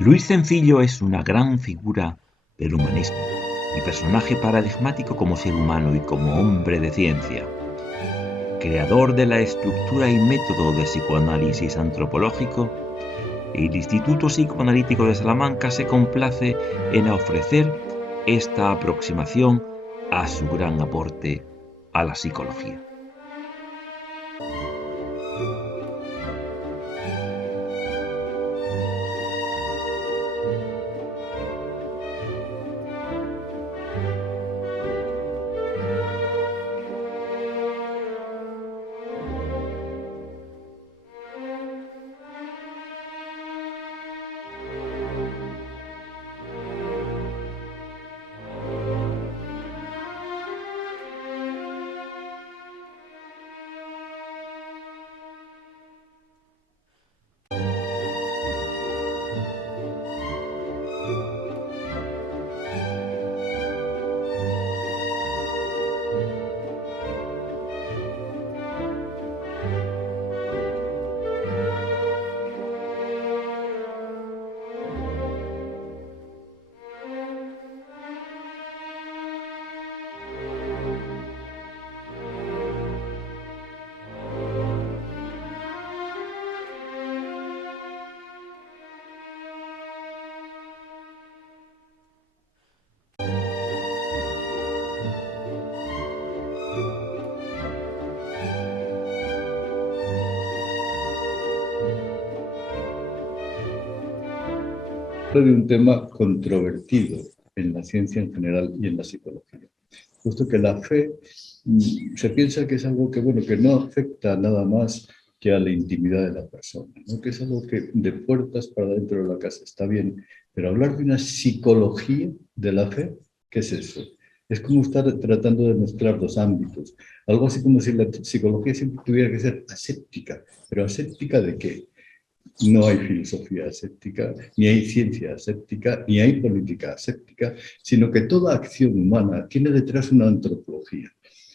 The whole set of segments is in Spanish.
Luis Sencillo es una gran figura del humanismo y personaje paradigmático como ser humano y como hombre de ciencia, creador de la estructura y método de psicoanálisis antropológico. El Instituto Psicoanalítico de Salamanca se complace en ofrecer esta aproximación a su gran aporte a la psicología. De un tema controvertido en la ciencia en general y en la psicología, puesto que la fe se piensa que es algo que, bueno, que no afecta nada más que a la intimidad de la persona, ¿no? Que es algo que de puertas para dentro de la casa está bien, pero hablar de una psicología de la fe, ¿qué es eso? Es como estar tratando de mezclar dos ámbitos, algo así como si la psicología siempre tuviera que ser aséptica, pero ¿aséptica de qué? No hay filosofía aséptica, ni hay ciencia aséptica, ni hay política aséptica, sino que toda acción humana tiene detrás una antropología.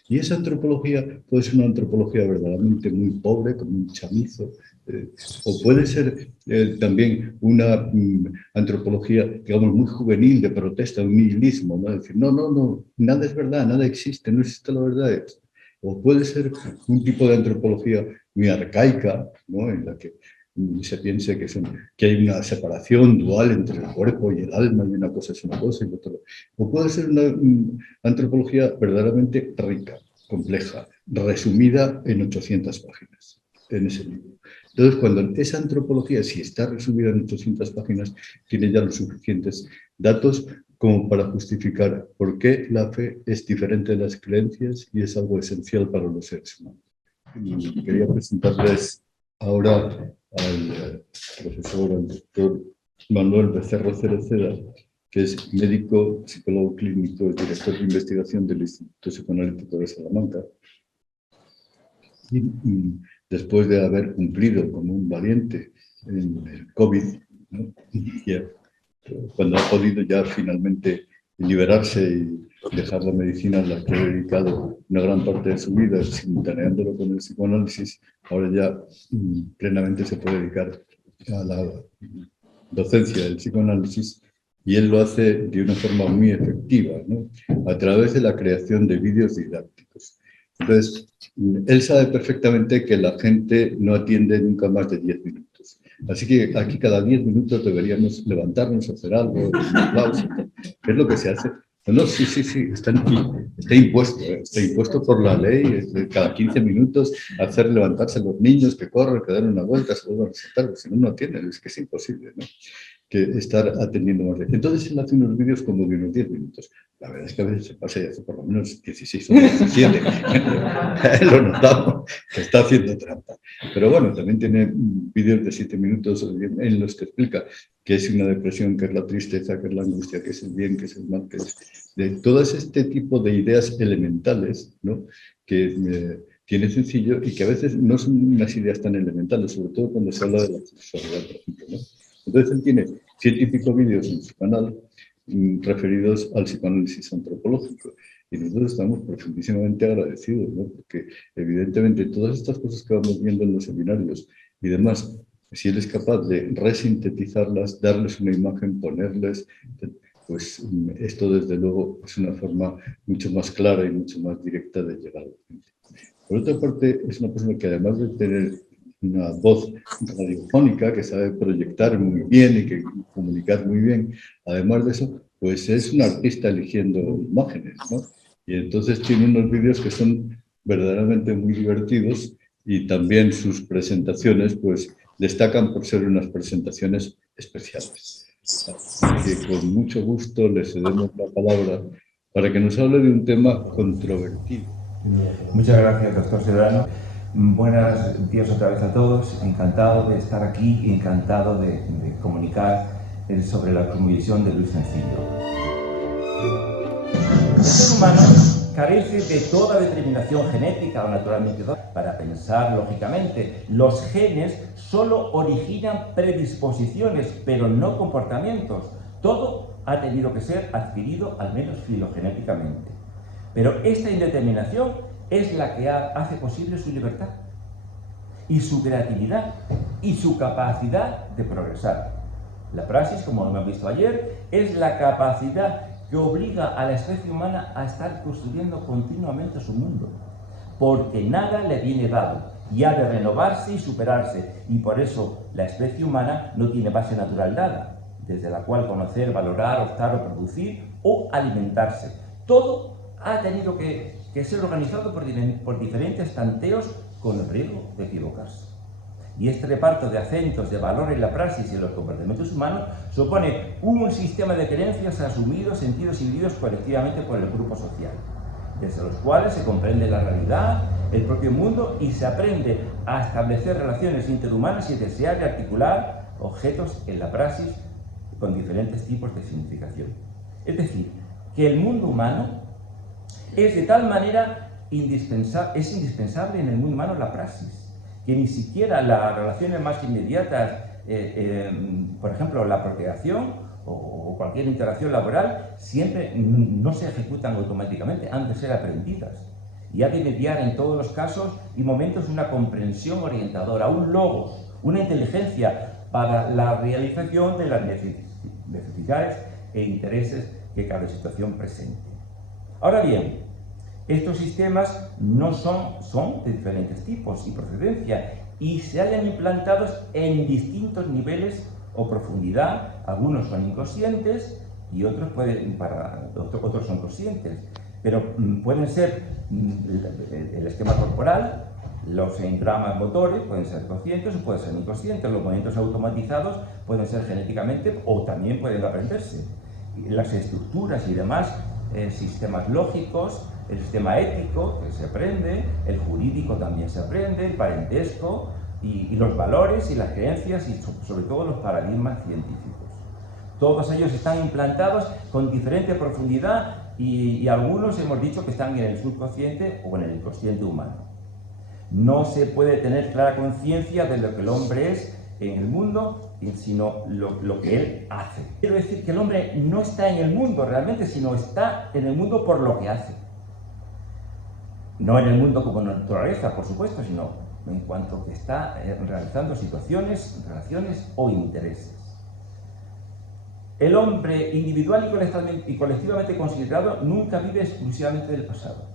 Y esa antropología puede ser una antropología verdaderamente muy pobre, como un chamizo, o puede ser también una antropología, digamos, muy juvenil, de protesta, un nihilismo, ¿no? Decir, no, no, no, nada es verdad, nada existe, no existe la verdad. O puede ser un tipo de antropología muy arcaica, ¿no? En la que se piense que hay una separación dual entre el cuerpo y el alma, y una cosa es una cosa y otra. O puede ser una antropología verdaderamente rica, compleja, resumida en 800 páginas en ese libro. Entonces, cuando esa antropología, si está resumida en 800 páginas, tiene ya los suficientes datos como para justificar por qué la fe es diferente de las creencias y es algo esencial para los seres humanos. Y quería presentarles ahora al profesor, al doctor Manuel Becerro Cereceda, que es médico, psicólogo clínico, director de investigación del Instituto Psicoanalítico de Salamanca. Y después de haber cumplido como un valiente en el COVID, ¿no? Y cuando ha podido ya finalmente liberarse y dejar la medicina a la que ha dedicado una gran parte de su vida, simultaneándolo con el psicoanálisis, ahora ya plenamente se puede dedicar a la docencia del psicoanálisis, y él lo hace de una forma muy efectiva, ¿no? A través de la creación de vídeos didácticos. Entonces, él sabe perfectamente que la gente no atiende nunca más de 10 minutos. Así que aquí cada 10 minutos deberíamos levantarnos, hacer algo, un aplauso, que es lo que se hace. No, sí, sí, sí, está impuesto por la ley, cada 15 minutos hacer levantarse a los niños, que corren, que den una vuelta, se vuelvan a sentar, si no, no atienden, es que es imposible, ¿no? Que estar atendiendo más. Entonces él hace unos vídeos como de unos 10 minutos. La verdad es que a veces se pasa y hace por lo menos 16 o 17. Lo notamos, que está haciendo trampa. Pero bueno, también tiene vídeos de 7 minutos en los que explica qué es una depresión, qué es la tristeza, qué es la angustia, qué es el bien, qué es el mal, qué es... De todas este tipo de ideas elementales, ¿no? Que tiene sencillo y que a veces no son unas ideas tan elementales, sobre todo cuando se habla de la sexualidad, por ejemplo, ¿no? Entonces él tiene 100 y pico vídeos en su canal referidos al psicoanálisis antropológico. Y nosotros estamos profundísimamente agradecidos, ¿no? Porque evidentemente todas estas cosas que vamos viendo en los seminarios y demás Si él es capaz de resintetizarlas, darles una imagen, ponerles, pues esto desde luego es una forma mucho más clara y mucho más directa de llegar a la gente. Por otra parte, es una persona que además de tener una voz radiofónica, que sabe proyectar muy bien y que comunicar muy bien, además de eso, pues es un artista eligiendo imágenes, ¿no? Y entonces tiene unos vídeos que son verdaderamente muy divertidos y también sus presentaciones, pues destacan por ser unas presentaciones especiales. Así que con mucho gusto le cedemos la palabra para que nos hable de un tema controvertido. Muchas gracias, doctor Sedano. Buenos días otra vez a todos. Encantado de estar aquí y encantado de comunicar sobre la cosmovisión de Luis Sencillo. El ser humano carece de toda determinación genética o naturalmente para pensar lógicamente. Los genes solo originan predisposiciones, pero no comportamientos. Todo ha tenido que ser adquirido, al menos filogenéticamente. Pero esta indeterminación es la que hace posible su libertad y su creatividad y su capacidad de progresar. La praxis, como hemos visto ayer, es la capacidad que obliga a la especie humana a estar construyendo continuamente su mundo, porque nada le viene dado y ha de renovarse y superarse, y por eso la especie humana no tiene base natural dada, desde la cual conocer, valorar, optar o producir o alimentarse. Todo ha tenido que ser organizado por diferentes tanteos con el riesgo de equivocarse. Y este reparto de acentos, de valor en la praxis y en los comportamientos humanos supone un sistema de creencias asumidos, sentidos y vividos colectivamente por el grupo social, desde los cuales se comprende la realidad, el propio mundo y se aprende a establecer relaciones interhumanas y desear y articular objetos en la praxis con diferentes tipos de significación. Es decir, que el mundo humano es de tal manera indispensable en el mundo humano la praxis, que ni siquiera las relaciones más inmediatas, por ejemplo, la procreación o cualquier interacción laboral, siempre no se ejecutan automáticamente, han de ser aprendidas. Y ha de mediar en todos los casos y momentos una comprensión orientadora, un logos, una inteligencia para la realización de las necesidades e intereses que cada situación presente. Ahora bien, estos sistemas son de diferentes tipos y procedencia y se hallan implantados en distintos niveles o profundidad. Algunos son inconscientes y otros son conscientes, pero pueden ser el esquema corporal, los engramas motores pueden ser conscientes o pueden ser inconscientes, los movimientos automatizados pueden ser genéticamente o también pueden aprenderse. Las estructuras y demás, sistemas lógicos, el sistema ético que se aprende, el jurídico también se aprende, el parentesco y los valores y las creencias y sobre todo los paradigmas científicos. Todos ellos están implantados con diferente profundidad y algunos hemos dicho que están en el subconsciente o en el inconsciente humano. No se puede tener clara conciencia de lo que el hombre es en el mundo, sino lo que él hace. Quiero decir que el hombre no está en el mundo realmente, sino está en el mundo por lo que hace. No en el mundo como naturaleza, por supuesto, sino en cuanto que está realizando situaciones, relaciones o intereses. El hombre individual y colectivamente considerado nunca vive exclusivamente del pasado.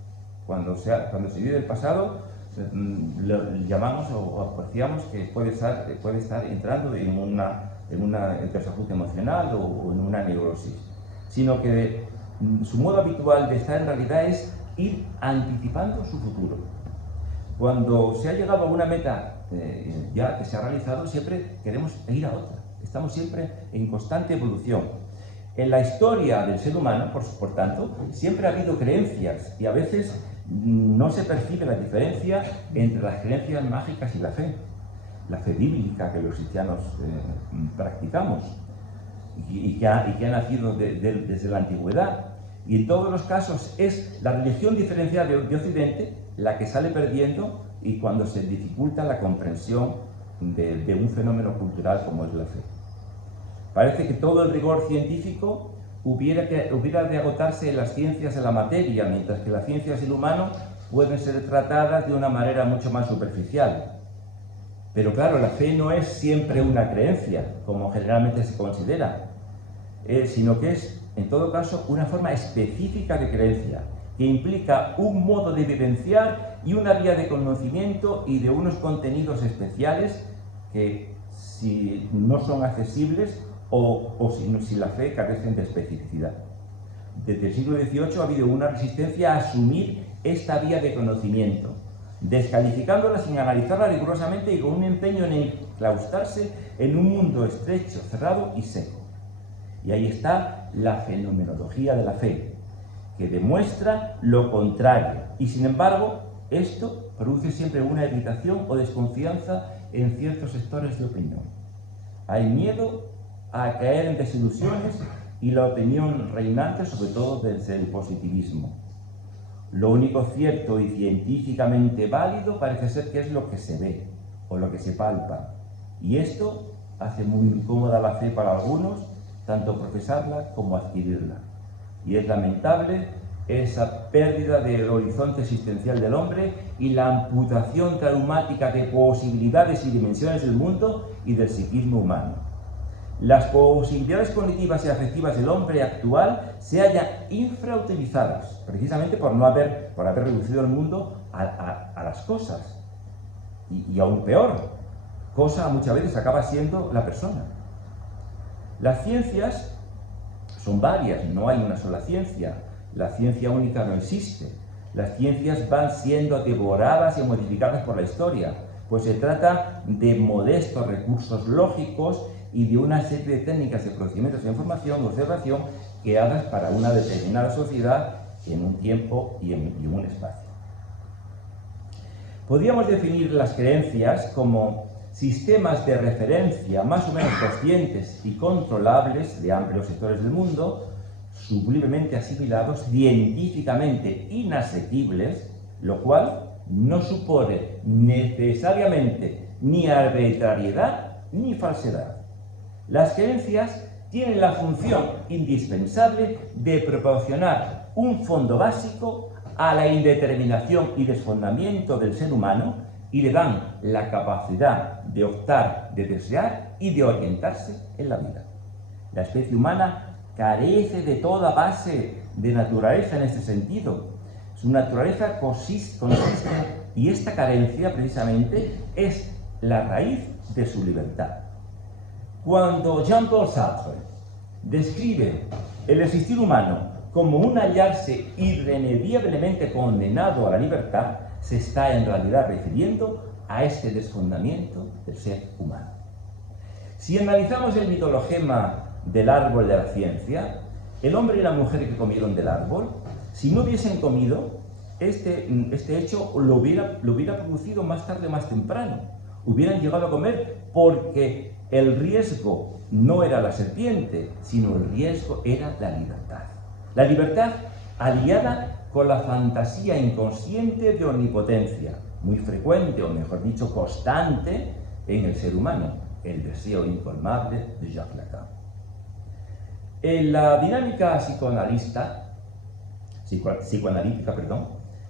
Cuando se vive del pasado, lo llamamos o apreciamos que puede estar entrando en un desajuste emocional o en una neurosis, sino que su modo habitual de estar en realidad es ir anticipando su futuro. Cuando se ha llegado a una meta ya que se ha realizado, siempre queremos ir a otra. Estamos siempre en constante evolución. En la historia del ser humano, por tanto, siempre ha habido creencias y a veces no se percibe la diferencia entre las creencias mágicas y la fe bíblica que los cristianos practicamos y que ha nacido desde la antigüedad. Y en todos los casos es la religión diferencial de Occidente la que sale perdiendo y cuando se dificulta la comprensión de un fenómeno cultural como es la fe. Parece que todo el rigor científico hubiera de agotarse en las ciencias de la materia, mientras que las ciencias del humano pueden ser tratadas de una manera mucho más superficial. Pero claro, la fe no es siempre una creencia, como generalmente se considera, sino que es, en todo caso, una forma específica de creencia, que implica un modo de vivenciar y una vía de conocimiento y de unos contenidos especiales que, si no son accesibles o si la fe carecen de especificidad. Desde el siglo XVIII ha habido una resistencia a asumir esta vía de conocimiento, descalificándola sin analizarla rigurosamente y con un empeño en enclaustarse en un mundo estrecho, cerrado y seco. Y ahí está la fenomenología de la fe, que demuestra lo contrario. Y sin embargo, esto produce siempre una irritación o desconfianza en ciertos sectores de opinión. Hay miedo a caer en desilusiones y la opinión reinante, sobre todo desde el positivismo. Lo único cierto y científicamente válido parece ser que es lo que se ve o lo que se palpa. Y esto hace muy incómoda la fe para algunos, tanto profesarla como adquirirla. Y es lamentable esa pérdida del horizonte existencial del hombre y la amputación traumática de posibilidades y dimensiones del mundo y del psiquismo humano. Las posibilidades cognitivas y afectivas del hombre actual se hallan infrautilizadas, precisamente por haber reducido el mundo a las cosas. Y aún peor, cosa muchas veces acaba siendo la persona. Las ciencias son varias, no hay una sola ciencia. La ciencia única no existe. Las ciencias van siendo devoradas y modificadas por la historia, pues se trata de modestos recursos lógicos y de una serie de técnicas de procedimientos de información y observación creadas para una determinada sociedad en un tiempo y en un espacio. Podríamos definir las creencias como sistemas de referencia más o menos conscientes y controlables de amplios sectores del mundo, sublimemente asimilados, científicamente inasequibles, lo cual no supone necesariamente ni arbitrariedad ni falsedad. Las creencias tienen la función indispensable de proporcionar un fondo básico a la indeterminación y desfondamiento del ser humano y le dan la capacidad de optar, de desear y de orientarse en la vida. La especie humana carece de toda base de naturaleza en este sentido. Su naturaleza consiste y esta carencia precisamente es la raíz de su libertad. Cuando Jean-Paul Sartre describe el existir humano como un hallarse irremediablemente condenado a la libertad, se está en realidad refiriendo a este desfondamiento del ser humano. Si analizamos el mitologema del árbol de la ciencia, el hombre y la mujer que comieron del árbol, si no hubiesen comido, este hecho lo hubiera producido más tarde o más temprano. Hubieran llegado a comer porque el riesgo no era la serpiente, sino el riesgo era la libertad. La libertad aliada con la fantasía inconsciente de omnipotencia, muy frecuente, o mejor dicho, constante en el ser humano, el deseo incolmable de Jacques Lacan. En la dinámica psicoanalítica,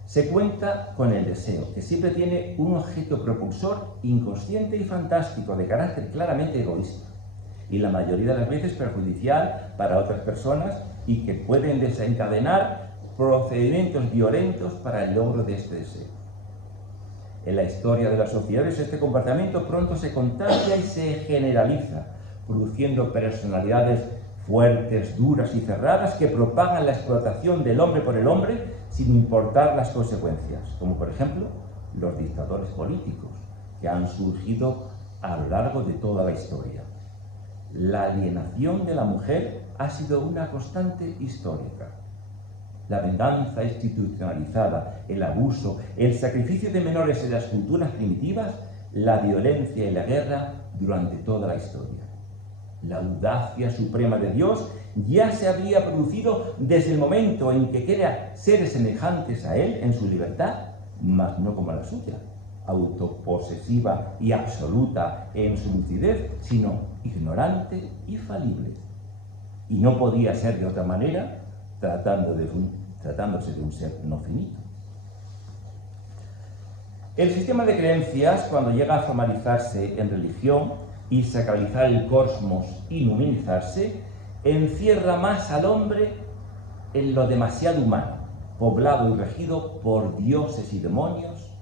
se cuenta con el deseo, que siempre tiene un objeto propulsor inconsciente y fantástico, de carácter claramente egoísta, y la mayoría de las veces perjudicial para otras personas y que pueden desencadenar procedimientos violentos para el logro de este deseo. En la historia de las sociedades este comportamiento pronto se contagia y se generaliza, produciendo personalidades fuertes, duras y cerradas que propagan la explotación del hombre por el hombre sin importar las consecuencias, como por ejemplo los dictadores políticos que han surgido a lo largo de toda la historia. La alienación de la mujer ha sido una constante histórica. La venganza institucionalizada, el abuso, el sacrificio de menores en las culturas primitivas, la violencia y la guerra durante toda la historia. La audacia suprema de Dios ya se había producido desde el momento en que crea seres semejantes a Él en su libertad, mas no como la suya, autoposesiva y absoluta en su lucidez, sino ignorante y falible. Y no podía ser de otra manera, tratándose de un ser no finito. El sistema de creencias, cuando llega a formalizarse en religión y sacralizar el cosmos y numinizarse, encierra más al hombre en lo demasiado humano, poblado y regido por dioses y demonios,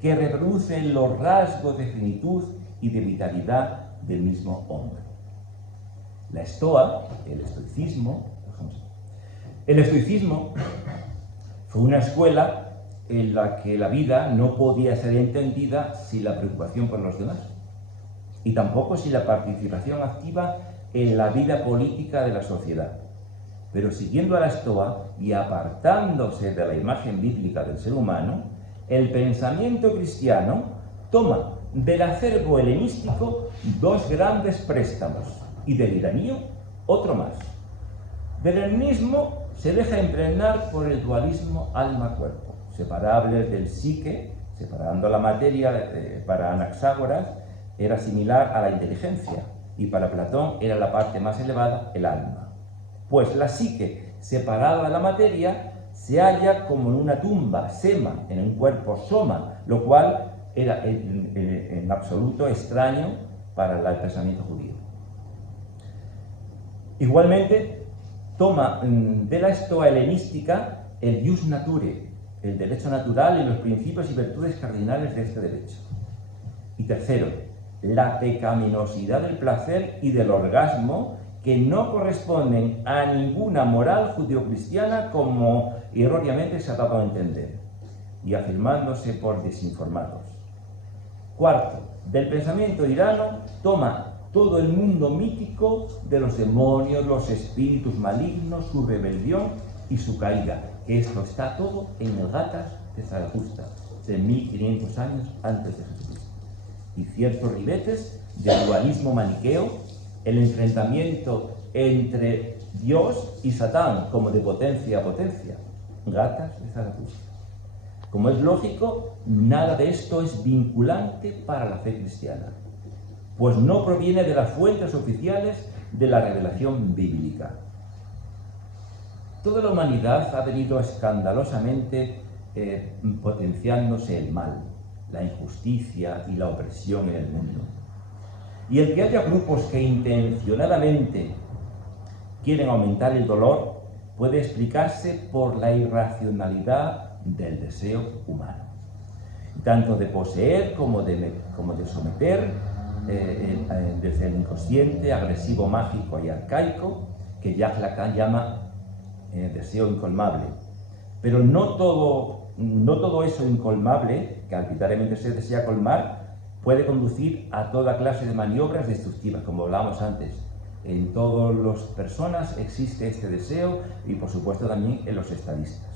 que reproducen los rasgos de finitud y de vitalidad del mismo hombre. La estoa, el estoicismo fue una escuela en la que la vida no podía ser entendida sin la preocupación por los demás y tampoco sin la participación activa en la vida política de la sociedad. Pero siguiendo a la estoa y apartándose de la imagen bíblica del ser humano, el pensamiento cristiano toma del acervo helenístico dos grandes préstamos y del iranío otro más. Del helenismo se deja impregnar por el dualismo alma-cuerpo, separables del psique, separando la materia. Para Anaxágoras era similar a la inteligencia y para Platón era la parte más elevada, el alma. Pues la psique, separada de la materia, se halla como en una tumba, sema, en un cuerpo, soma, lo cual era en absoluto extraño para el pensamiento judío. Igualmente, toma de la estoa helenística el jus naturae, el derecho natural y los principios y virtudes cardinales de este derecho. Y tercero, la pecaminosidad del placer y del orgasmo, que no corresponden a ninguna moral judeocristiana como erróneamente se ha dado a entender, y afirmándose por desinformados. Cuarto, del pensamiento irano toma todo el mundo mítico de los demonios, los espíritus malignos, su rebelión y su caída, que esto está todo en el Gathas de Zaratustra, de 1500 años antes de Jesucristo. Y ciertos ribetes del dualismo maniqueo, el enfrentamiento entre Dios y Satán como de potencia a potencia, Gathas de Zaratustra. Como es lógico, nada de esto es vinculante para la fe cristiana, pues no proviene de las fuentes oficiales de la revelación bíblica. Toda la humanidad ha venido escandalosamente potenciándose el mal, la injusticia y la opresión en el mundo. Y el que haya grupos que intencionadamente quieren aumentar el dolor puede explicarse por la irracionalidad del deseo humano, tanto de poseer como de someter, desde el inconsciente, agresivo, mágico y arcaico, que Jacques Lacan llama deseo incolmable. Pero no todo eso incolmable, que arbitrariamente se desea colmar, puede conducir a toda clase de maniobras destructivas, como hablábamos antes. En todas las personas existe este deseo y, por supuesto, también en los estadistas.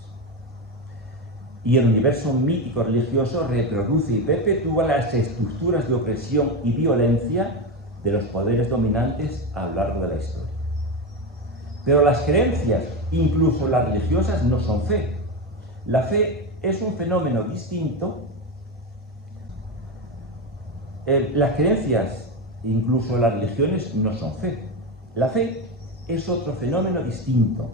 Y el universo mítico religioso reproduce y perpetúa las estructuras de opresión y violencia de los poderes dominantes a lo largo de la historia. Pero las creencias, incluso las religiosas, no son fe. La fe es un fenómeno distinto. Las creencias, incluso las religiones, no son fe. La fe es otro fenómeno distinto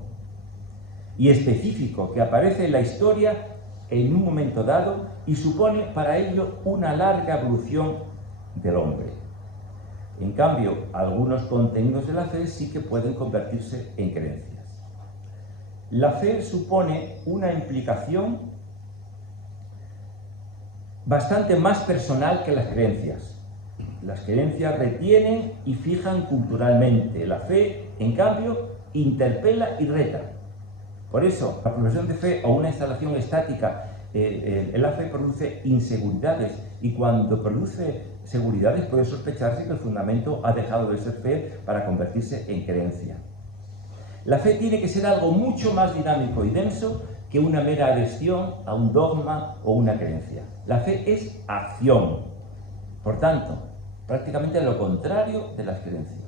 y específico que aparece en la historia en un momento dado y supone para ello una larga evolución del hombre. En cambio, algunos contenidos de la fe sí que pueden convertirse en creencias. La fe supone una implicación bastante más personal que las creencias. Las creencias retienen y fijan culturalmente. La fe, en cambio, interpela y reta. Por eso, la profesión de fe o una instalación estática en la fe produce inseguridades, y cuando produce seguridades puede sospecharse que el fundamento ha dejado de ser fe para convertirse en creencia. La fe tiene que ser algo mucho más dinámico y denso que una mera adhesión a un dogma o una creencia. La fe es acción. Por tanto, prácticamente lo contrario de las creencias.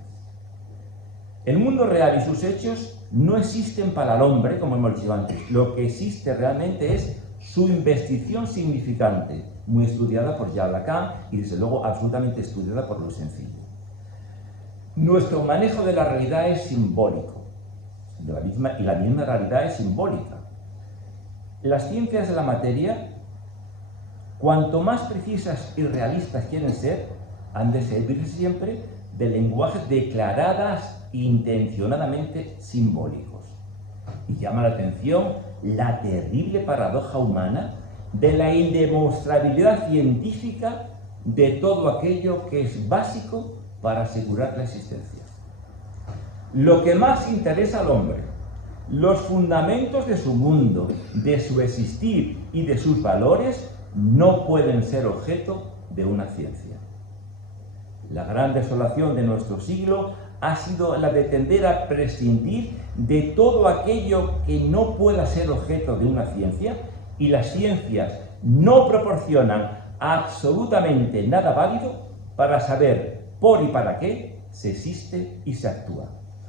El mundo real y sus hechos no existen para el hombre, como hemos dicho antes. Lo que existe realmente es su investigación significante, muy estudiada por Jacques Lacan y desde luego absolutamente estudiada por lo sencillo. Nuestro manejo de la realidad es simbólico, y la misma realidad es simbólica. Las ciencias de la materia Cuanto más precisas y realistas quieren ser, han de servirse siempre de lenguajes declaradas e intencionadamente simbólicos. Y llama la atención la terrible paradoja humana de la indemostrabilidad científica de todo aquello que es básico para asegurar la existencia. Lo que más interesa al hombre, los fundamentos de su mundo, de su existir y de sus valores, no pueden ser objeto de una ciencia. La gran desolación de nuestro siglo ha sido la de tender a prescindir de todo aquello que no pueda ser objeto de una ciencia, y las ciencias no proporcionan absolutamente nada válido para saber por y para qué se existe y se actúa.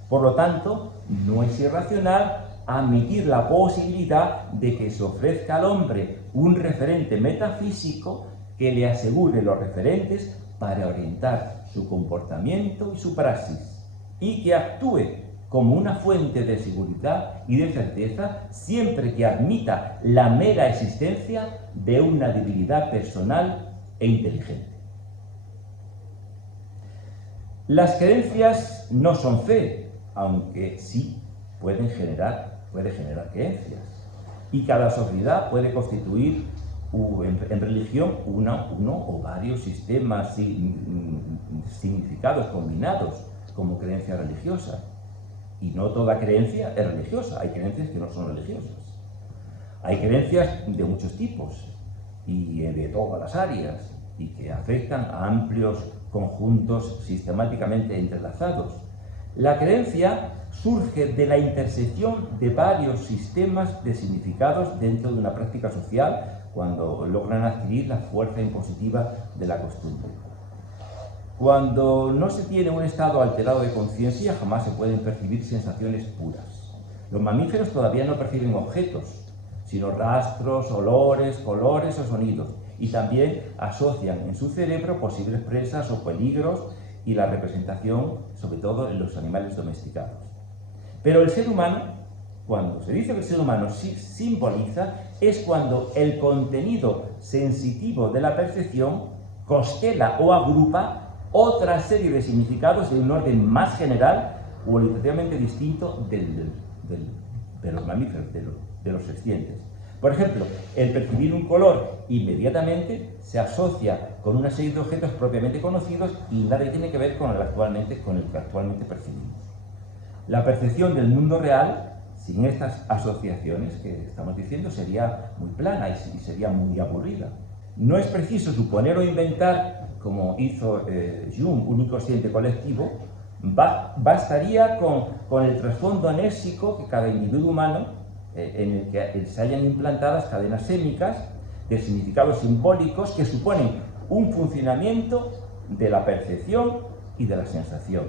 Por lo tanto, no es irracional admitir la posibilidad de que se ofrezca al hombre un referente metafísico que le asegure los referentes para orientar su comportamiento y su praxis, y que actúe como una fuente de seguridad y de certeza siempre que admita la mera existencia de una divinidad personal e inteligente. Las creencias no son fe, aunque sí puede generar creencias. Y cada sociedad puede constituir en religión uno o varios sistemas significados combinados como creencia religiosa. Y no toda creencia es religiosa, hay creencias que no son religiosas. Hay creencias de muchos tipos y de todas las áreas y que afectan a amplios conjuntos sistemáticamente entrelazados. La creencia surge de la intersección de varios sistemas de significados dentro de una práctica social cuando logran adquirir la fuerza impositiva de la costumbre. Cuando no se tiene un estado alterado de conciencia, jamás se pueden percibir sensaciones puras. Los mamíferos todavía no perciben objetos, sino rastros, olores, colores o sonidos, y también asocian en su cerebro posibles presas o peligros y la representación, sobre todo en los animales domesticados. Pero el ser humano, cuando se dice que el ser humano simboliza, es cuando el contenido sensitivo de la percepción constela o agrupa otra serie de significados de un orden más general o literalmente distinto de los mamíferos, de los existentes. Por ejemplo, el percibir un color inmediatamente se asocia con una serie de objetos propiamente conocidos y nada tiene que ver con el que actualmente percibimos. La percepción del mundo real, sin estas asociaciones que estamos diciendo, sería muy plana y sería muy aburrida. No es preciso suponer o inventar, como hizo Jung, un inconsciente colectivo. Bastaría con el trasfondo anésico que cada individuo humano, en el que se hayan implantadas cadenas sémicas de significados simbólicos que suponen un funcionamiento de la percepción y de la sensación.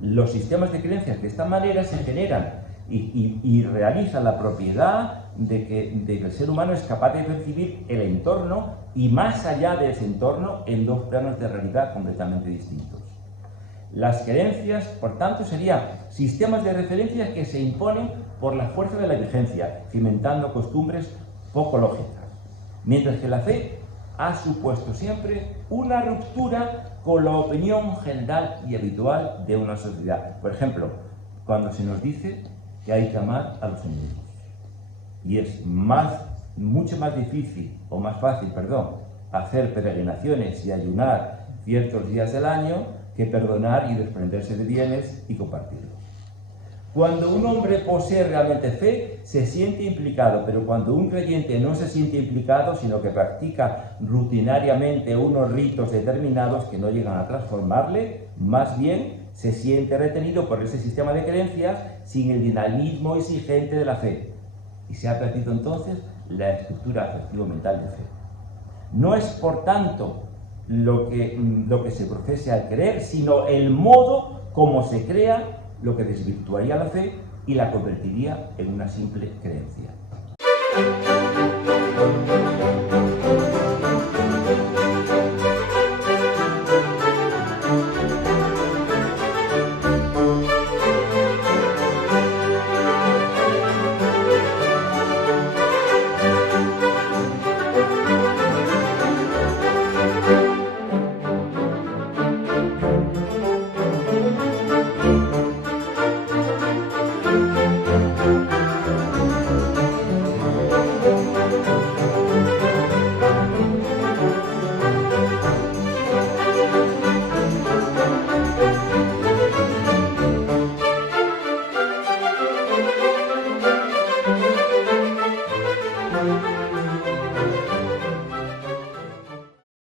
Los sistemas de creencias de esta manera se generan y realizan la propiedad de que el ser humano es capaz de percibir el entorno y más allá de ese entorno en dos planos de realidad completamente distintos. Las creencias, por tanto, serían sistemas de referencias que se imponen por la fuerza de la vigencia, cimentando costumbres poco lógicas, mientras que la fe ha supuesto siempre una ruptura con la opinión general y habitual de una sociedad. Por ejemplo, cuando se nos dice que hay que amar a los enemigos. Y es mucho más difícil, o más fácil, hacer peregrinaciones y ayunar ciertos días del año que perdonar y desprenderse de bienes y compartirlos. Cuando un hombre posee realmente fe, se siente implicado, pero cuando un creyente no se siente implicado, sino que practica rutinariamente unos ritos determinados que no llegan a transformarle, más bien se siente retenido por ese sistema de creencias sin el dinamismo exigente de la fe. Y se ha perdido entonces la estructura afectivo-mental de fe. No es, por tanto, lo que se profese al creer, sino el modo como se crea lo que desvirtuaría la fe y la convertiría en una simple creencia.